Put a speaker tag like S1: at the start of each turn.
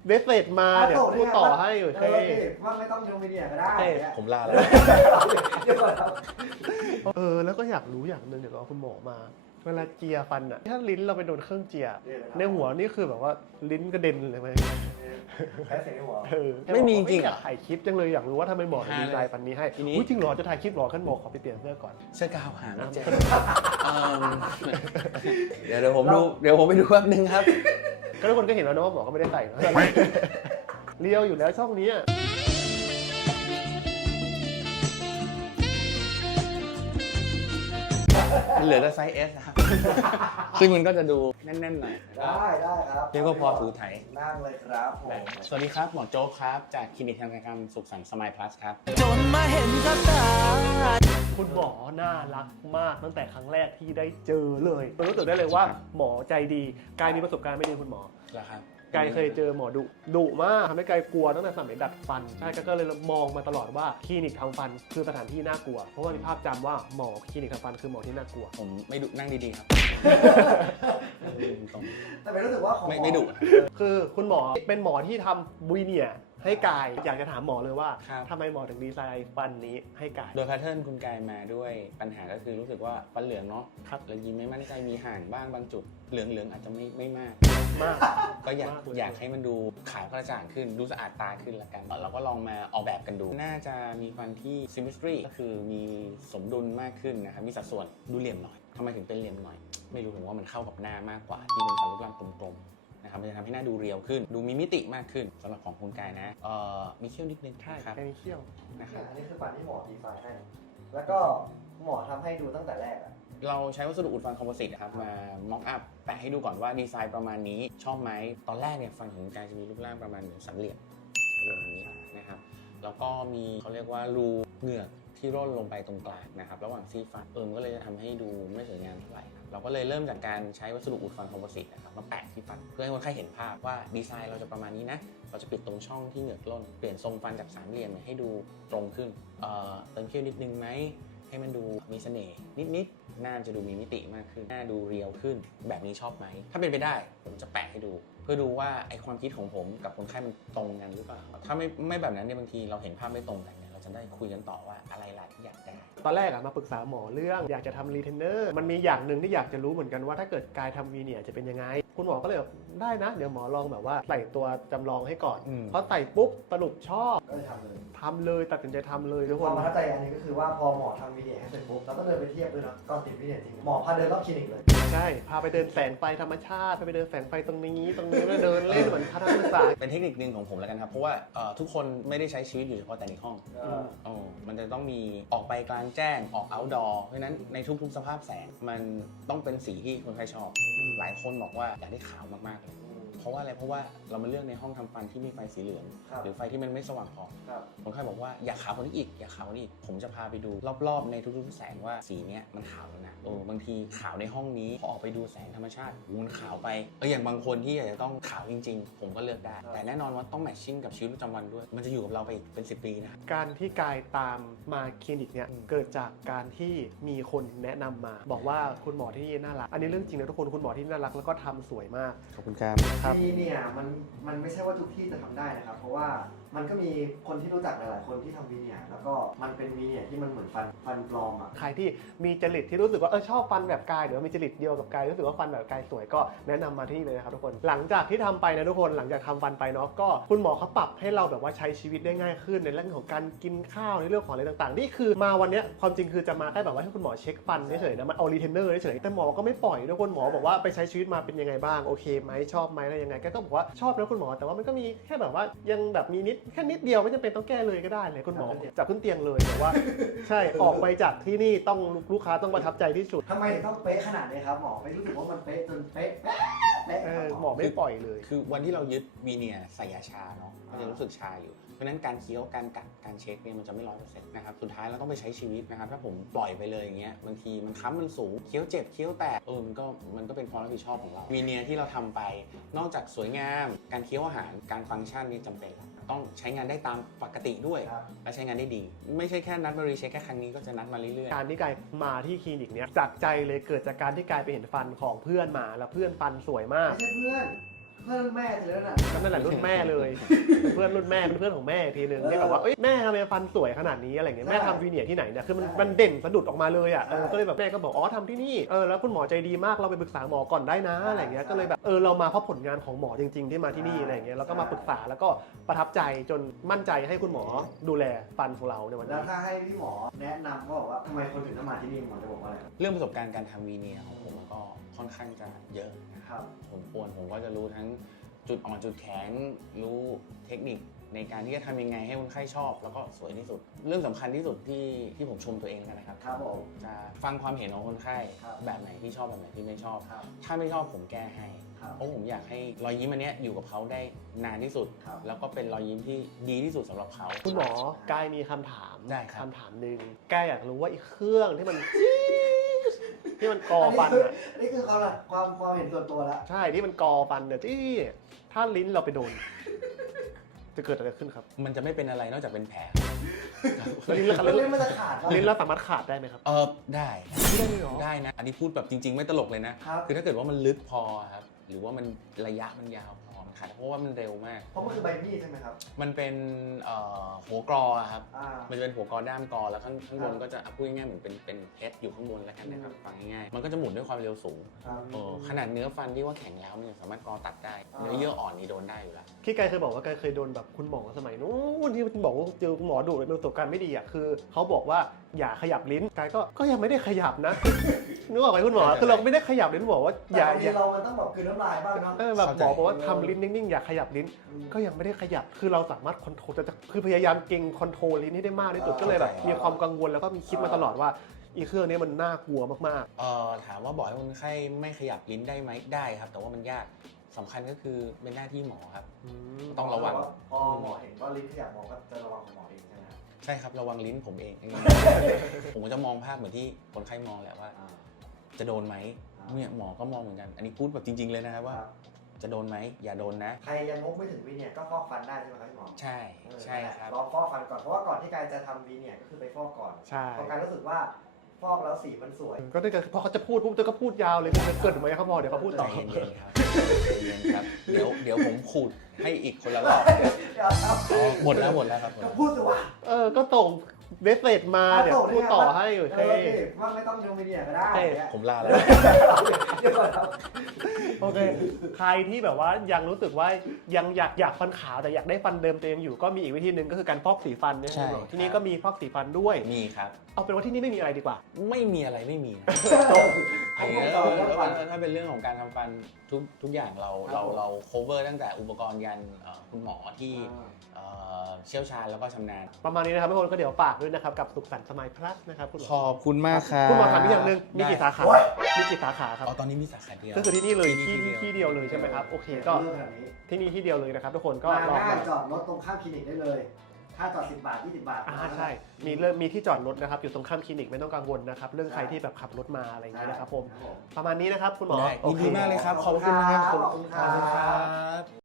S1: เวสเซจมาเดี๋ยวพูดต่อให้อยู่เท่
S2: ว่าไม่ต้องดูมีเดียก็ได้
S3: ผมลาแล้ว
S1: แล้วก็อยากรู้อย่างหนึ่งเดี๋ยวรอคุณหมอมาเวลาเจียฟันอ่ะถ้าลิ้นเราไปโดนเครื่องเจียในหัวนี่คือแบบว่าลิ้นกระเด็นเลยไหม
S2: แค่เสียงในหัว
S3: ไม่มีจริงอ่ะ
S1: ถ่ายคลิปจังเลยอยากรู้ว่าทำไมหมอถึงดีไซน์ฟันนี้ให้จริงเหรอจะถ่ายคลิปหรอขั้นหมอขอไปเปลี่ยนเสื้อก่อน
S3: เสื้อกาวหางแจ๊เดี๋ยวผมดูเดี๋ยวผมไปดูแป๊บนึงครับ
S1: ก็ทุกคนก็เห็นแล้วนะว่าหมอก็ไม่ได้ใส่นะเรียวอยู่แล้วช่องนี้
S3: เหลือแต่ไซส์ S นะครับซึ่งมันก็จะดูแน่นๆหน่อย
S2: ได้ครับ
S3: เรียกว่าพอถูไถ
S2: นั่งเลยครับ
S3: สวัสดีครับหมอโจ๊กครับจากคลินิกทำศัลยกรรมสุขสันต์สมายพลัสครับ
S1: จนมาเห็นกับตาคุณหมอน่ารักมากตั้งแต่ครั้งแรกที่ได้เจอเลยรู้สึกได้เลยว่าหมอใจดีกายมีประสบการณ์ไม่ดีคุณหมอ
S3: ครับ
S1: กายเคยเจอหมอดุมากทำให้กายกลัวตั้งแต่สมัยดัดฟันใช่ก็เลยมองมาตลอดว่าคลินิกทำฟันคือสถานที่น่ากลัวเพราะว่ามีภาพจำว่าหมอคลินิกทำฟันคือหมอที่น่ากลัว
S3: ผมไม่ดุนั่งดีๆครับ
S2: แต่ไม่รู้สึกว่า
S3: ไม่ดุ
S1: คือคุณหมอเป็นหมอที่ทำบุยเนียให้กายอยากจะถามหมอเลยว่าทำไมหมอถึงดีไซน์ฟันนี้ให้กาย
S3: โดยแพทเทิร์นคุณกายมาด้วยปัญหาก็คือรู้สึกว่าฟันเหลืองเนาะครับแล้วยิ้มไม่มั่นใจมีห่างบ้างบางจุดเหลืองอาจจะไม่มากก็อยากให้มันดูขาวกระจ่างขึ้นดูสะอาดตาขึ้นละกันเราก็ลองมาออกแบบกันดูน่าจะมีฟันที่ symmetry ก็คือมีสมดุลมากขึ้นนะครับมีสัดส่วนดูเหลี่ยมหน่อยทำไมถึงเป็นเหลี่ยมหน่อยไม่รู้ผมว่ามันเข้ากับหน้ามากกว่าที่เป็นฟันรูปร่างกลมๆนะครับมันจะทำให้หน้าดูเรียวขึ้นดูมีมิติมากขึ้นสำหรับของคุณกายนะมีเขี้ยวนิดนึง
S1: ครับมีเขี้ยว
S2: นะครับอันนี้คือฟันที่หมอดีไซน์ให้แล้วก็หมอทำให้ดูตั้งแต่แรก
S3: เราใช้วัสดุอุดฟันคอมโพสิตครับมาม็อกอัพแปะให้ดูก่อนว่าดีไซน์ประมาณนี้ชอบไหมตอนแรกเนี่ยฟันของคุณกายจะมีรูปร่างประมาณเหมือนสามเหลี่ยมแบบนี้นะครับแล้วก็มีเขาเรียกว่ารูเหงือกที่ร่นลงไปตรงกลางนะครับระหว่างซี่ฟันก็เลยจะทำให้ดูไม่สวยงามเท่าไหร่เราก็เลยเริ่มจากการใช้วัสดุอุดฟันคอมโพสิตนะครับมาแปะที่ฟันเพื่อให้คนไข้เห็นภาพว่าดีไซน์เราจะประมาณนี้นะเราจะปิดตรงช่องที่เหงือกร่นเปลี่ยนทรงฟันจากสามเหลี่ยมให้ดูตรงขึ้นเติมเขี้ยวนิดนึงไหมให้มันดูมีเสน่ห์นิดๆหน้าจะดูมีมิติมากขึ้นหน้าดูเรียวขึ้นแบบนี้ชอบไหมถ้าเป็นไปได้ผมจะแปะให้ดูเพื่อดูว่าไอความคิดของผมกับคนไข้มันตรงกันหรือเปล่าถ้าไม่แบบนั้นเนี่ยบางทีเราเห็นภาพไม่ตรงกันเนี่ยเราจะได้คุยกันต่อว่าอะไรล่ะที่อยากได้
S1: ตอนแรกมาปรึกษาหมอเรื่องอยากจะทำรีเทนเนอร์มันมีอย่างหนึ่งที่อยากจะรู้เหมือนกันว่าถ้าเกิดกายทำวีเนียจะเป็นยังไงคุณหมอก็เลยแบบได้นะเดี๋ยวหมอลองแบบว่าใส่ตัวจำลองให้ก่อนเพราะใส่ปุ๊บสรุปชอบ
S2: ก็เลยทำ
S1: เลยตัดสินใจทำเลยทุกคน
S2: ความประทับใจอันนี้ก็คือว่าพอหมอทำวีเนียให้เสร็จปุ๊บเราก็เดินไปเทียบด้วยนะก่อนติดวีเนียจริงหมอพาเดินรอบคลินิกเลย
S1: ใช่พาไปเดินแสงไฟธรรมชาติไปเดินแสงไฟตรงนี้แล้วเดินเล่นเหมือนคณะศึกษา
S3: เป็นเทคนิคนึงของผมแล้วกันครับเพราะว่าทุกคนไม่ได้ใช้ชีวิตอยู่เฉพาะแต่ในห้องมันจะต้องมีออกไปกลางแจ้งออก outdoor เพราะฉะนั้นในทุกๆสภาพแสงมันต้องเป็นสีที่คนไข้ชอบหลายคนบอกว่าอยากได้ขาวมากๆเลยเพราะว่าอะไรเพราะว่าเรามาเลือกในห้องทำฟันที่มีไฟสีเหลืองหรือไฟที่มันไม่สว่างพอคนไข้บอกว่าอยากขาวกว่านี้อีกอยากขาวกว่านี้อีกผมจะพาไปดูรอบๆในทุกๆแสงว่าสีเนี้ยมันขาวแล้วนะบางทีขาวในห้องนี้พอออกไปดูแสงธรรมชาติมันขาวไปอย่างบางคนที่อยากจะต้องขาวจริงๆผมก็เลือกได้แต่แน่นอนว่าต้องแมทชิ่งกับชีวิตประจำวันด้วยมันจะอยู่กับเราไปเป็น10 ปีนะ
S1: การที่กายตามมาคลินิกเนี่ยเกิดจากการที่มีคนแนะนำมาบอกว่าคุณหมอที่น่ารักอันนี้เรื่องจริงนะทุกคนคุณหมอที่น่ารักแล้วก็ทำสวยมาก
S3: ขอบคุณครับ
S2: ที่เนี่ยมันไม่ใช่ว่าทุกที่จะทำได้นะครับเพราะว่ามันก็มีคนที่รู้จักหลายๆคนที่ทำวีเนียร์แล้วก็มันเป็นวีเนียร์ที่มันเหมือนฟันปลอมอ่ะ
S1: ใครที่มีจริตที่รู้สึกว่าชอบฟันแบบกายหรือว่ามีจริตเดียวกับกายรู้สึกว่าฟันแบบกายสวยก็แนะนำมาที่นี่เลยนะครับทุกคนหลังจากที่ทำไปนะทุกคนหลังจากทำฟันไปเนาะก็คุณหมอเขาปรับให้เราแบบว่าใช้ชีวิตได้ง่ายขึ้นในเรื่องของการกินข้าวในเรื่องของอะไรต่างๆนี่คือมาวันนี้ความจริงคือจะมาแค่แบบว่าให้คุณหมอเช็คฟันเฉยๆนะมันเอารีเทนเนอร์เฉยๆแต่หมอก็ไม่ปล่อยทุกคนหมอบอกว่าไปใช้ชีวิตมาเป็นยังไงบ้างโอเคไหมชอบไหมอะไรยังไงก็บอกว่าชอบนะคุณหมอแต่ว่ามันก็มีแค่แบบว่ายังแบบมีแค่นิดเดียวไม่จำเป็นต้องแก้เลยก็ได้เลยคุณหมอจับขึ้นเตียงเลยแต่ว่าใช่ออกไปจากที่นี่ต้องลูกค้าต้องประทับใจที่สุด
S2: ทำไมถึงต้องเป๊ะขนาดนี้ครับหมอไม่รู้สึกว่ามันเป๊ะจนเป๊ะ
S1: หมอไม่ปล่อยเลย
S3: คือวันที่เรายึดวีเนียร์ใส่ยาชาเนาะมันจะรู้สึกชาอยู่เพราะนั้นการเคี้ยวการกัดการเช็คเนี่ยมันจะไม่ 100% นะครับสุดท้ายเราต้องไปใช้ชีวิตนะครับถ้าผมปล่อยไปเลยอย่างเงี้ยบางทีมันค้ำมันสูงเคี้ยวเจ็บเคี้ยวแตกมันก็เป็นความรับผิดชอบของเราวีเนียร์ที่เราทำไปนอกจากสวยงามการเคี้ยวอาหารการฟังก์ชันนี่จำเป็นต้องใช้งานได้ตามปกติด้วยและใช้งานได้ดีไม่ใช่แค่นัดมารีเช็คแค่ครั้งนี้ก็จะนัดมาเรื่อย
S1: ๆการที่กายมาที่คลินิกเนี้ยจากใจเลยเกิดจากการที่กายไปเห็นฟันของเพื่อนมาแล้วเพื่อนฟันสวยมาก
S2: ไม่ใช่เพื่อนแม่ทีแล้วน่ะ
S1: นั่นแหละรุ่นแม่เลย เพื่อนรุ่นแม่เป็นเพื่อนของแม่อีกทีหนึ่งที่แบบว่าเอ้ยแม่ทำไมฟันสวยขนาดนี้อะไรเงี้ยแม่ทำวีเนียร์ที่ไหนเนี่ยคือมันเด่นสะดุดออกมาเลยอ่ะก็เลยแบบแม่ก็บอกอ๋อทำที่นี่แล้วคุณหมอใจดีมากเราไปปรึกษาหมอก่อนได้นะอะไรเงี้ยก็เลยแบบเรามาเพราะผลงานของหมอจริงๆที่มาที่นี่อะไรเงี้ยแล้วก็มาปรึกษาแล้วก็ประทับใจจนมั่นใจให้คุณหมอดูแลฟันของเราในวัน
S2: แล้ว
S1: นี้
S2: ถ้าให้พี่หมอแนะนำก็บอกว่าทำไมคนถึงต้องมาที่นี่หมอจะบอกว่าอะไรครับ
S3: เรื่องประสบการณ์การทำวีเนียร์ของผมมันก็ค่อนข้างจะเยอะนะครับ ผมก็จะรู้ทั้งจุดอ่อนจุดแข็งรู้เทคนิคในการที่จะทำยังไงให้คนไข้ชอบแล้วก็สวยที่สุด เรื่องสำคัญที่สุดที่ผมชมตัวเองกันนะครับ
S2: ครับผม
S3: จะฟังความเห็นของคนไข้
S2: ครับ
S3: แบบไหนที่ชอบแบบไหนที่ไม่ชอบ
S2: ครับ
S3: ถ้าไม่ชอบผมแก้ให้
S2: ครับ
S3: เพราะผมอยากให้รอยยิ้มอันเนี้ยอยู่กับเขาได้นานที่สุด
S2: ครับ
S3: แล้วก็เป็นรอยยิ้มที่ดีที่สุดสำหรับเขา
S1: คุณหมอกายมีคำถาม
S3: ได้ครับ
S1: คำถามหนึ่งกายอยากรู้ว่าอีกเครื่องที่มัน ที่มันกอฟันอ่ะ
S2: นี่คือความเห็นส่วนตัวแล้ว
S1: ใช่ที่มันกอฟันเนี่ยที่ถ้าลิ้นเราไปโดน จะเกิดอะไรขึ้นครับ
S3: มันจะไม่เป็นอะไรนอกจากเป็นแผล
S1: ลิ้นเรา
S2: เล่นมันจะขาดครับ
S1: ลิ้นเราสามารถขาดได้ไหมครับ
S3: ได้
S1: ได้เลยเหรอ
S3: ได้นะ อันนี้พูดแบบจริง ๆ ไม่ตลกเลยนะ
S2: ครับ
S3: คือถ้าเกิดว่ามันลึกพอครับ หรือว่ามันระยะมันยาวพอมันขาดเพราะว่ามันเร็วมาก
S2: เพราะมันคือใบมีดใช่ไหมครับ
S3: มันเป็นหัวกรอครับ
S2: อ่า
S3: มันจะเป็นหัวกรอด้ามกรอแล้วข้างบน
S2: ครับ
S3: ก็จะพูดง่ายๆเหมือนเป็นเพชรอยู่ข้างบนแล้วกันนะครับฟังง่ายๆมันก็จะหมุนด้วยความเร็วสูง
S2: ครับ
S3: ขนาดเนื้อฟันที่ว่าแข็งแล้วมันยังสามารถกรอตัดได้
S2: อ่า
S3: เนื้อเยื่ออ่อนนี่โดนได้อยู่แล้ว
S1: ที่กายเคยบอกว่ากายเคยโดนแบบคุณหมอสมัยนู้นที่คุณบอกว่าเจอคุณหมอดุเป็นประสบการณ์ไม่ดีอ่ะคือเขาบอกว่าอย่าขยับลิ้นกายก็ยังไม่ได้ขยับนะ นึกออกไหมคุณหมอคือเราไม่ได้ขยับลิ้นบอกว่าอ
S2: แต่
S1: ย่า
S2: บางทีเรามันต้องแบบกลืนน้ำลายบ้างเนาะ
S1: แบบหมอบอกว่า
S2: เข้าใจ
S1: ทำลิ้นนิ่งๆอย่าขยับลิ้น ก็ยังไม่ได้ขยับ คือเราสามารถคอนโทรลจะคือพยายามเก่งคอนโทรลลิ้นให้ได้มากที่สุด ก็เลยแบบมีความกังวลแล้วก็มีคิดมาตลอดว่าอีเครื่องนี้มันน่ากลัวมาก
S3: ถามว่าบอกให้คนไข้ไม่ขยับลิ้นได้ไหมได้ครับ แต่ว่ามันยากสำคัญก็คือเป็นหน้าที่หมอครับ
S1: ๆ
S3: ต้องระวัง
S2: พอหมอเห็นว่าลิ้นขยับหมอก็จะระวังของหมอเองใช่ไหมครับ
S3: ใช่ครับระวังลิ้นผมเอง ผมก็จะมองภาพเหมือนที่คนไข้มองแหละว่า
S2: อ่า
S3: จะโดนไหมเนี่ยหมอก็มองเหมือนกัน อันนี้พูดแบบจริง ๆเลยนะครับว่า
S2: ครับ
S3: จะโดนไหมอย่าโดนนะ
S2: ใครยังงบไม่ถึงวีเนี่ยก็ฟอกฟันได้ใช่ไหมครับพี่หมอ
S3: ใช่ใช่ครับ
S2: ลองฟอกฟันก่อนเพราะว่าก่อนที่กายจะทำวีเนี่ยก็คือไปฟอกก่อน
S1: ใช่
S2: พอกายรู้สึกว่าฟอกแล้วสีมันสวย
S1: ก็ได้แต่พอเขาจะพูดปุ๊บเธอก็พูดยาวเลยคุณจะเกิดไหมครับพอเดี๋ยวเขาพูด
S3: ใจ
S1: ต่อ
S3: เย็นๆครับใจเย็นครับเดี๋ยวผมขูดให้อีกคนละรอบ
S2: เดี๋ยวครับ
S3: หมดแล้วครับหมด
S2: ก็
S3: แล้ว
S2: พูดสิว่า
S1: ก็ส่งเมสเซจมาเดี๋ยวพูดต่อให้โอเค
S2: ว่าไม่ต้องดูวีเนี่ยก็ได้
S1: เอ้ย
S3: ผมลาแล้ว
S2: เดี๋ยวก่อนครับ
S1: โอเค ใครที่แบบว่ายังรู้สึกว่ายังอยากฟันขาวแต่อยากได้ฟันเดิมตัวเองอยู่ก็มีอีกวิธีหนึ่งก็คือการฟอกสีฟันเนี่ย
S3: ใช่
S1: ที่นี่ก็มีฟอกสีฟันด้วย
S3: มีครับ
S1: เอาเป็นว่าที่นี่ไม่มีอะไรดีกว่า
S3: ไม่มีอะไรไม่มี
S2: ให้ผมต่อเรื่องฟัน
S3: ถ้าเป็นเรื่องของการทำฟันทุกอย่างเรา cover ตั้งแต่อุปกรณ์ยันคุณหมอที่เชี่ยวชาญแล้วก็ชำนาญ
S1: ประมาณนี้นะครับทุกคนก็เดี๋ยวฝากด้วยนะครับกับสุขสันต์สมัยพลัสนะครับคุณหมอ
S3: ขอบคุณมากครับ
S1: คุณหมอถามอีกอย่างหนึ่งมีกี่
S3: ได้
S1: สาขา มีกี่สาขาครับ
S3: ตอนนี้มีสาขาเดียว
S1: ก็คือที่นี่เลย
S3: ที่นี่
S1: ที่เดียวเลยใช่ไหมครับโอเคก็
S2: เรื่องแบบนี้
S1: ที่นี่ที่เดียวเลยนะครับทุกคนก็
S2: มา
S1: ลอง
S2: ง่าย
S1: มา
S2: จอดรถตรงข้ามคลินิกได้เลย ค่าจอด10 บาท 20 บาท
S1: ใช่มีที่จอดรถนะครับอยู่ตรงข้ามคลินิกไม่ต้องกังวลนะครับเรื่องใครที่แบบขับรถมาอะไรอย่างเงี้ยนะครับผมประมาณนี้นะครับคุณหมอ
S3: ได้
S1: โอ
S3: ยิน
S1: เค
S3: ดีมากเลยครับ ขอบคุณนะครับ
S2: ขอบคุณครับ
S3: ขอบคุณครับ